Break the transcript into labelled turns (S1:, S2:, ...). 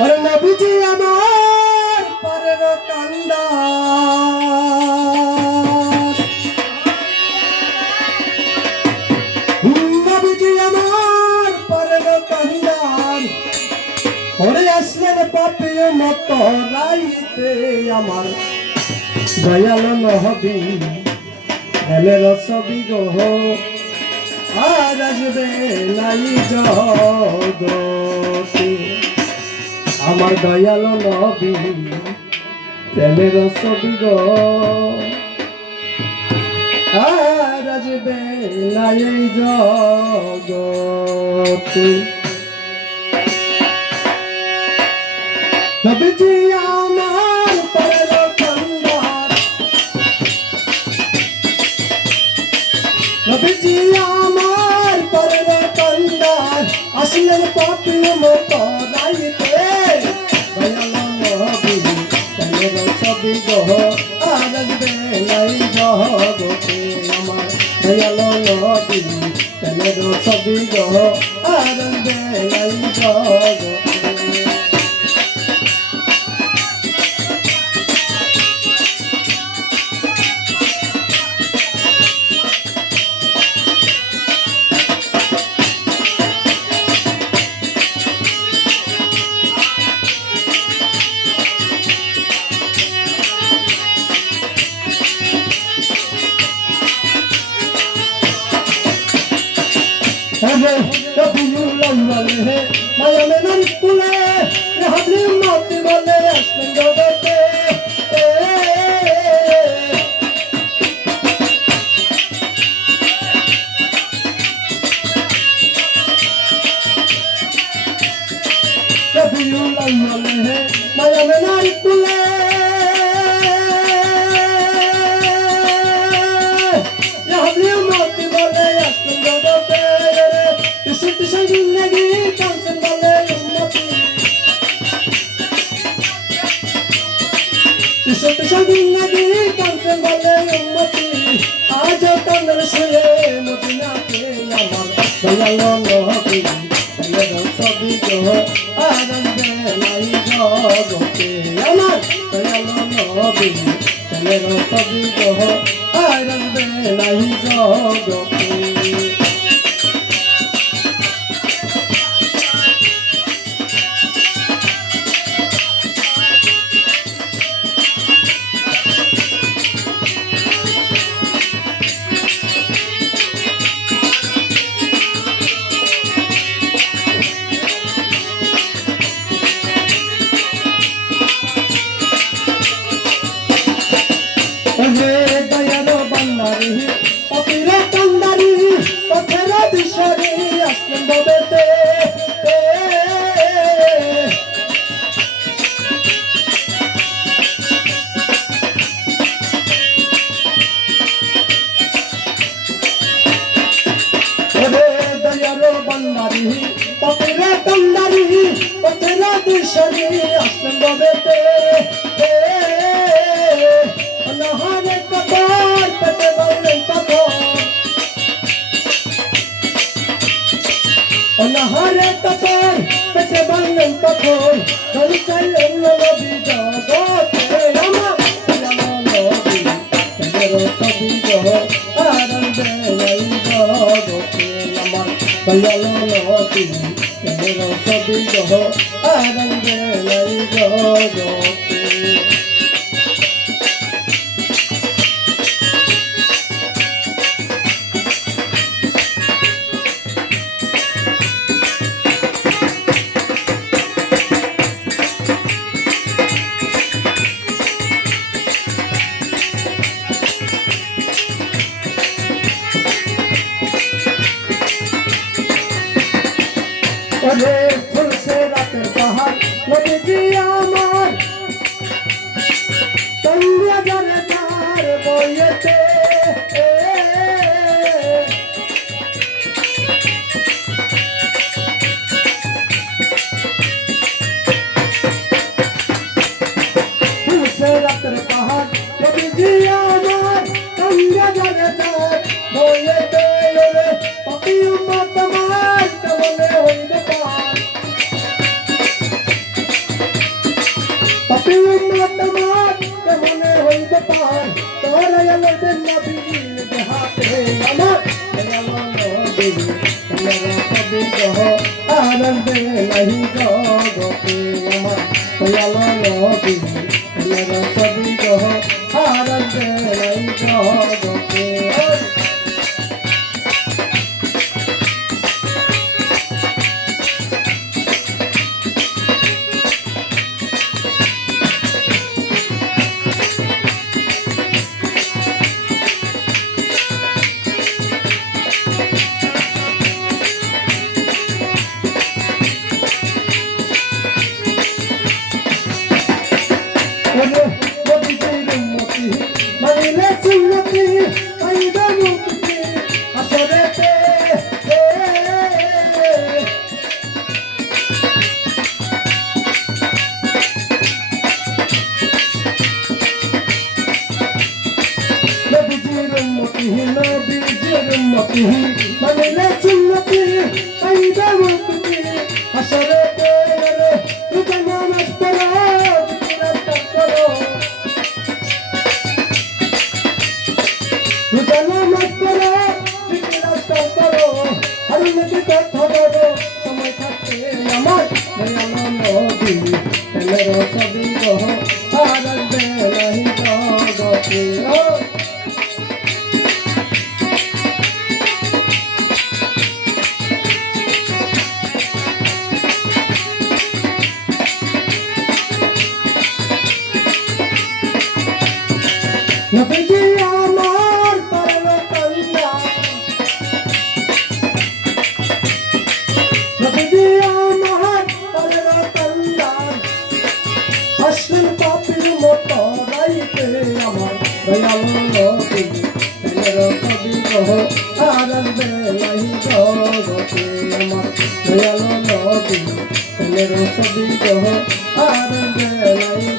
S1: আর নবীজি আমার পরের কান্দা নবীজি আমার পরের কান্দার পরে আসলেন পাপে মত রাইতে আমার। দয়াল নহবি এলের ছবি গহ আমার দয়াল নবী, প্রেমের ছবি গো আসবে নাই জগতে। নবীজি আমার পরের কান্দার নবীজি আমার পরের কান্দার আসলেন পাপি মত, রাইতে ছবি গহ আর আসবে নাই জগতে আমার দয়াল নবী তেলের ছবি গহ আর আসবে নাই জগতে I Mariamena, Mariamena, Mariamena, Mariamena, কিশোর কিশোর জিন্দগি কাঞ্চন বলে উন্নতি। আজ কান্দর শুয়ে মদিনাতে আমার দয়াল নবী তেলের ছবি গো আনন্দে নাই জগতে আমার দয়াল নবী তেলের ছবি গো আনন্দে নাই জগতে দিশারি আসলেন ববেতে। গহ আনন্দে নাই জগতে। রাতের নদীজি আমার জলে ধার বইয়েতে কহ আর নাহি জগতে আমার দয়াল নবী সবই কহ আর নাহি জগতে। নবীজির উম্মতি মানিলে সুন্নতি আইবা মুক্তি আসরেতে রুকা নামাজ পড়ো রুকা নামাজ পড়ো। জিকির করো আর নবী কথা বলো, সময় থাকতে আমার। দয়াল নবী তেলের ছবি গহ আর বেলাহি জগতে। নবীজি আমার পরম কন্যা নবীজি আমার পরম কন্যা আসলেন পাপির মতো রাইতে আমার দয়াল নবী। কবি কহ আর আর বেলাই